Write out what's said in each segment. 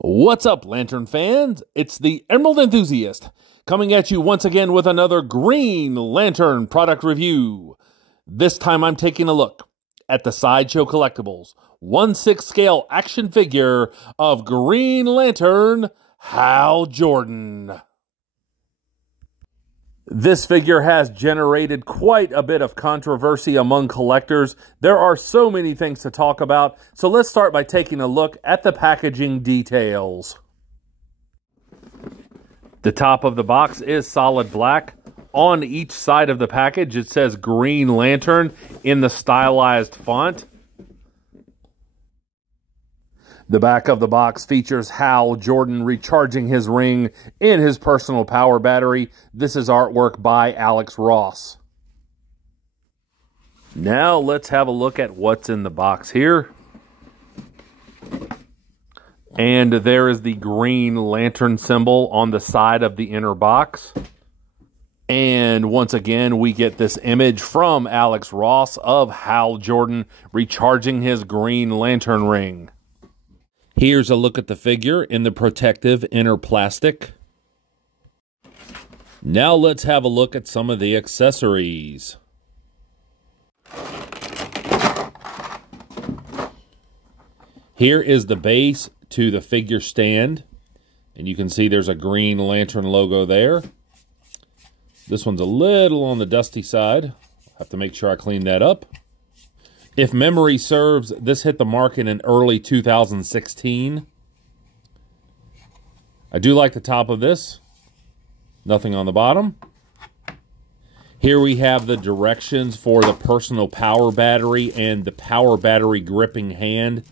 What's up, Lantern fans? It's the Emerald Enthusiast, coming at you once again with another Green Lantern product review. This time I'm taking a look at the Sideshow Collectibles 1/6 scale action figure of Green Lantern Hal Jordan. This figure has generated quite a bit of controversy among collectors. There are so many things to talk about, so let's start by taking a look at the packaging details. The top of the box is solid black. On each side of the package, it says Green Lantern in the stylized font. The back of the box features Hal Jordan recharging his ring in his personal power battery. This is artwork by Alex Ross. Now let's have a look at what's in the box here. And there is the Green Lantern symbol on the side of the inner box. And once again, we get this image from Alex Ross of Hal Jordan recharging his Green Lantern ring. Here's a look at the figure in the protective inner plastic. Now let's have a look at some of the accessories. Here is the base to the figure stand, and you can see there's a Green Lantern logo there. This one's a little on the dusty side. I'll have to make sure I clean that up. If memory serves, this hit the market in early 2016. I do like the top of this. Nothing on the bottom. Here we have the directions for the personal power battery and the power battery gripping hand.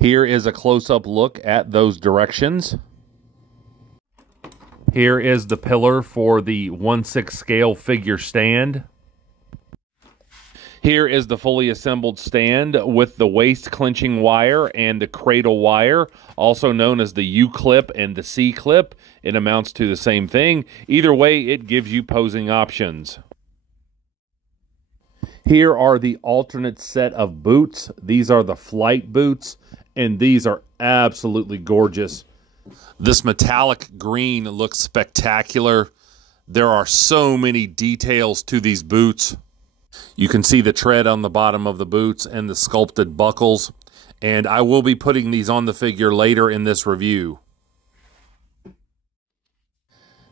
Here is a close-up look at those directions. Here is the pillar for the 1/6 scale figure stand. Here is the fully assembled stand with the waist clinching wire and the cradle wire, also known as the U-clip and the C-clip. It amounts to the same thing. Either way, it gives you posing options. Here are the alternate set of boots. These are the flight boots, and these are absolutely gorgeous. This metallic green looks spectacular. There are so many details to these boots. You can see the tread on the bottom of the boots and the sculpted buckles, and I will be putting these on the figure later in this review.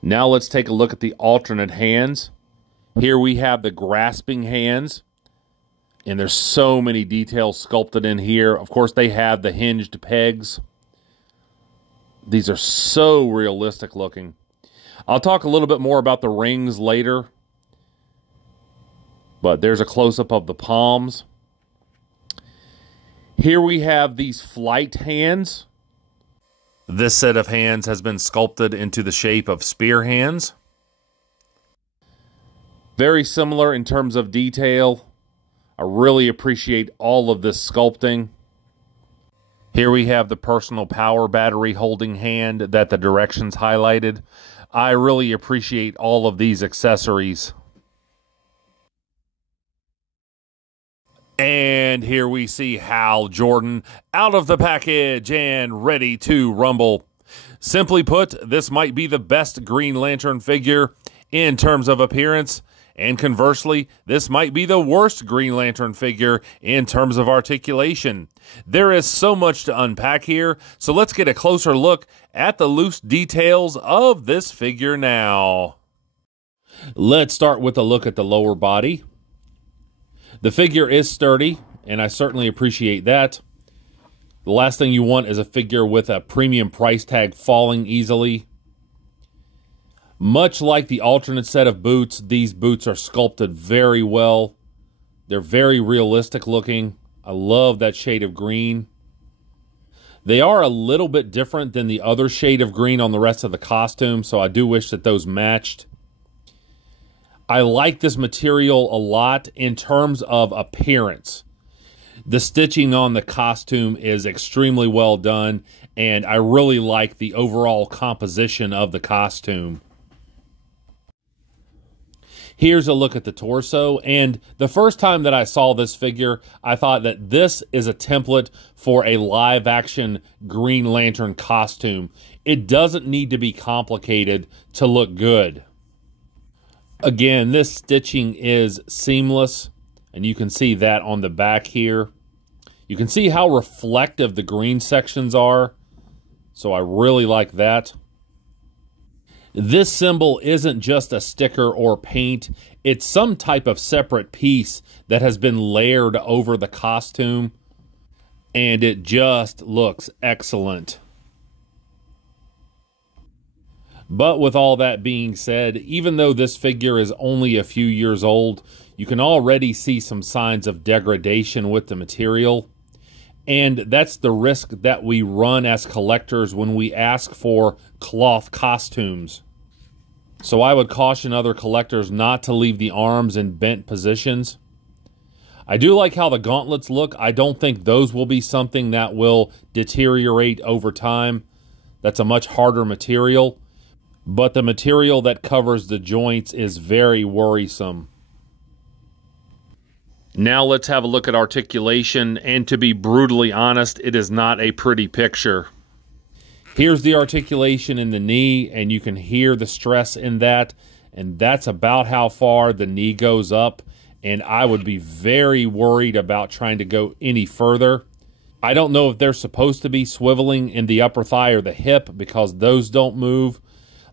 Now let's take a look at the alternate hands. Here we have the grasping hands, and there's so many details sculpted in here. Of course, they have the hinged pegs. These are so realistic looking. I'll talk a little bit more about the rings later. But there's a close-up of the palms. Here we have these flight hands. This set of hands has been sculpted into the shape of spear hands. Very similar in terms of detail. I really appreciate all of this sculpting. Here we have the personal power battery holding hand that the directions highlighted. I really appreciate all of these accessories. And here we see Hal Jordan out of the package and ready to rumble. Simply put, this might be the best Green Lantern figure in terms of appearance. And conversely, this might be the worst Green Lantern figure in terms of articulation. There is so much to unpack here, so let's get a closer look at the loose details of this figure now. Let's start with a look at the lower body. The figure is sturdy, and I certainly appreciate that. The last thing you want is a figure with a premium price tag falling easily. Much like the alternate set of boots, these boots are sculpted very well. They're very realistic looking. I love that shade of green. They are a little bit different than the other shade of green on the rest of the costume, so I do wish that those matched. I like this material a lot in terms of appearance. The stitching on the costume is extremely well done, and I really like the overall composition of the costume. Here's a look at the torso, and the first time that I saw this figure, I thought that this is a template for a live-action Green Lantern costume. It doesn't need to be complicated to look good. Again, this stitching is seamless, and you can see that on the back here. You can see how reflective the green sections are, so I really like that. This symbol isn't just a sticker or paint. It's some type of separate piece that has been layered over the costume, and it just looks excellent. But with all that being said, even though this figure is only a few years old, you can already see some signs of degradation with the material. And that's the risk that we run as collectors when we ask for cloth costumes. So I would caution other collectors not to leave the arms in bent positions. I do like how the gauntlets look. I don't think those will be something that will deteriorate over time. That's a much harder material. But the material that covers the joints is very worrisome. Now let's have a look at articulation, and to be brutally honest, it is not a pretty picture. Here's the articulation in the knee, and you can hear the stress in that, and that's about how far the knee goes up, and I would be very worried about trying to go any further. I don't know if they're supposed to be swiveling in the upper thigh or the hip, because those don't move.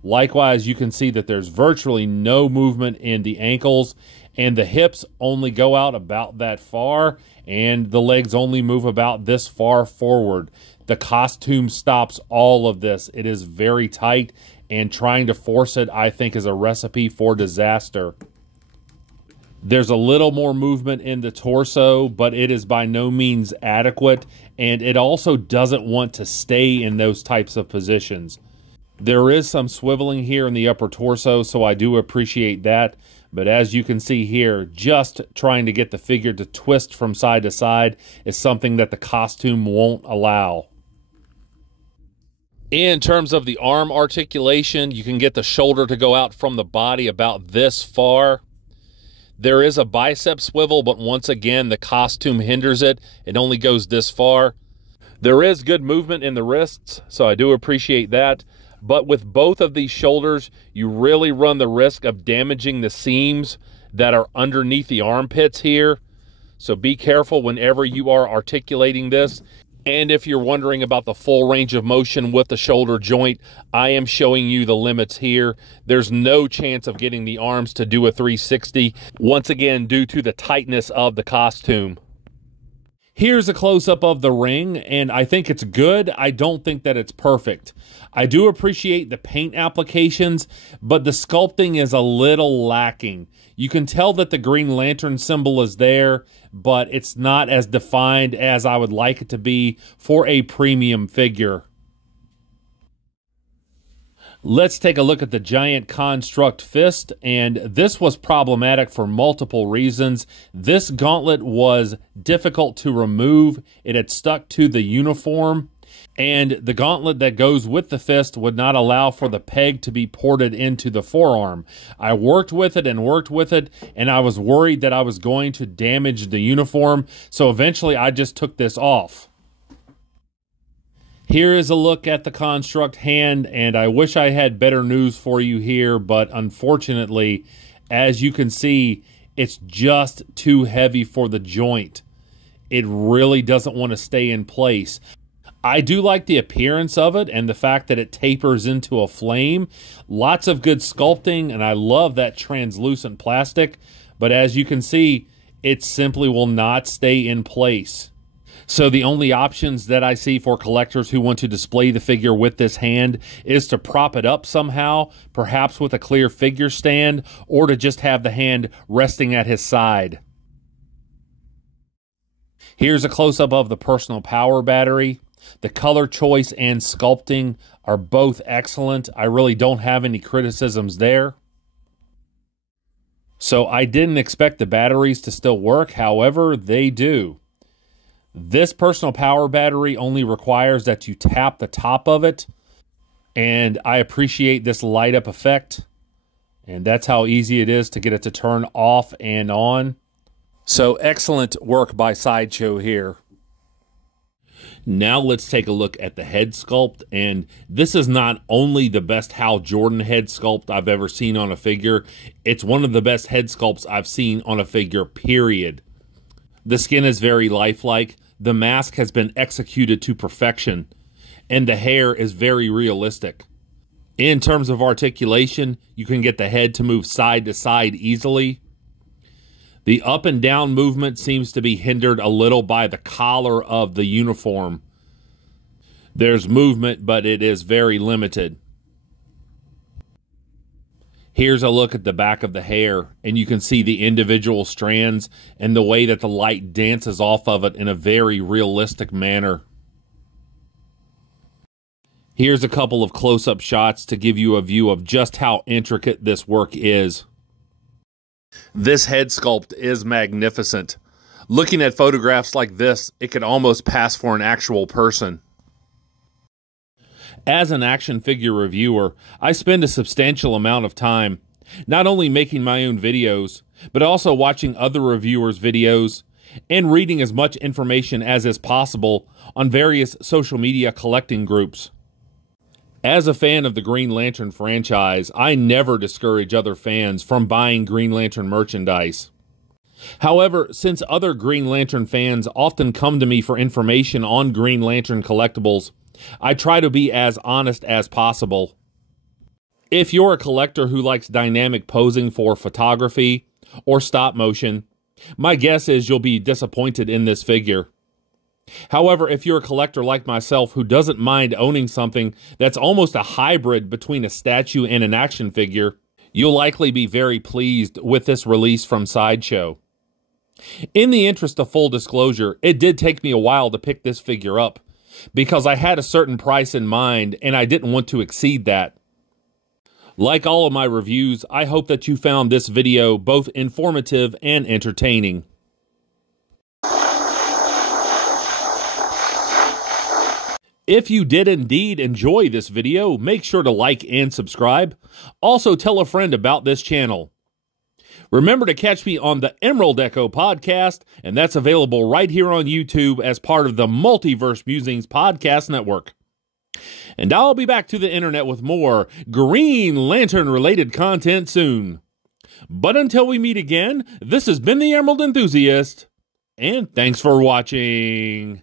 Likewise, you can see that there's virtually no movement in the ankles, and the hips only go out about that far, and the legs only move about this far forward. The costume stops all of this. It is very tight, and trying to force it, I think, is a recipe for disaster. There's a little more movement in the torso, but it is by no means adequate, and it also doesn't want to stay in those types of positions. There is some swiveling here in the upper torso, so I do appreciate that. But as you can see here, just trying to get the figure to twist from side to side is something that the costume won't allow. In terms of the arm articulation, you can get the shoulder to go out from the body about this far. There is a bicep swivel, but once again, the costume hinders it. It only goes this far. There is good movement in the wrists, so I do appreciate that. But with both of these shoulders, you really run the risk of damaging the seams that are underneath the armpits here. So be careful whenever you are articulating this. And if you're wondering about the full range of motion with the shoulder joint, I am showing you the limits here. There's no chance of getting the arms to do a 360, once again, due to the tightness of the costume. Here's a close-up of the ring, and I think it's good. I don't think that it's perfect. I do appreciate the paint applications, but the sculpting is a little lacking. You can tell that the Green Lantern symbol is there, but it's not as defined as I would like it to be for a premium figure. Let's take a look at the giant construct fist, and this was problematic for multiple reasons. This gauntlet was difficult to remove. It had stuck to the uniform, and the gauntlet that goes with the fist would not allow for the peg to be ported into the forearm. I worked with it, and I was worried that I was going to damage the uniform, so eventually I just took this off. Here is a look at the construct hand, and I wish I had better news for you here, but unfortunately, as you can see, it's just too heavy for the joint. It really doesn't want to stay in place. I do like the appearance of it and the fact that it tapers into a flame. Lots of good sculpting, and I love that translucent plastic, but as you can see, it simply will not stay in place. So the only options that I see for collectors who want to display the figure with this hand is to prop it up somehow, perhaps with a clear figure stand, or to just have the hand resting at his side. Here's a close-up of the personal power battery. The color choice and sculpting are both excellent. I really don't have any criticisms there. So I didn't expect the batteries to still work, however, they do. This personal power battery only requires that you tap the top of it, and I appreciate this light up effect. And that's how easy it is to get it to turn off and on. So excellent work by Sideshow here. Now let's take a look at the head sculpt, and this is not only the best Hal Jordan head sculpt I've ever seen on a figure, it's one of the best head sculpts I've seen on a figure, period. The skin is very lifelike, the mask has been executed to perfection, and the hair is very realistic. In terms of articulation, you can get the head to move side to side easily. The up and down movement seems to be hindered a little by the collar of the uniform. There's movement, but it is very limited. Here's a look at the back of the hair, and you can see the individual strands and the way that the light dances off of it in a very realistic manner. Here's a couple of close-up shots to give you a view of just how intricate this work is. This head sculpt is magnificent. Looking at photographs like this, it could almost pass for an actual person. As an action figure reviewer, I spend a substantial amount of time not only making my own videos, but also watching other reviewers' videos and reading as much information as is possible on various social media collecting groups. As a fan of the Green Lantern franchise, I never discourage other fans from buying Green Lantern merchandise. However, since other Green Lantern fans often come to me for information on Green Lantern collectibles, I try to be as honest as possible. If you're a collector who likes dynamic posing for photography or stop motion, my guess is you'll be disappointed in this figure. However, if you're a collector like myself who doesn't mind owning something that's almost a hybrid between a statue and an action figure, you'll likely be very pleased with this release from Sideshow. In the interest of full disclosure, it did take me a while to pick this figure up, because I had a certain price in mind and I didn't want to exceed that. Like all of my reviews, I hope that you found this video both informative and entertaining. If you did indeed enjoy this video, make sure to like and subscribe. Also, tell a friend about this channel. Remember to catch me on the Emerald Echo podcast, and that's available right here on YouTube as part of the Multiverse Musings podcast network. And I'll be back to the internet with more Green Lantern-related content soon. But until we meet again, this has been the Emerald Enthusiast, and thanks for watching.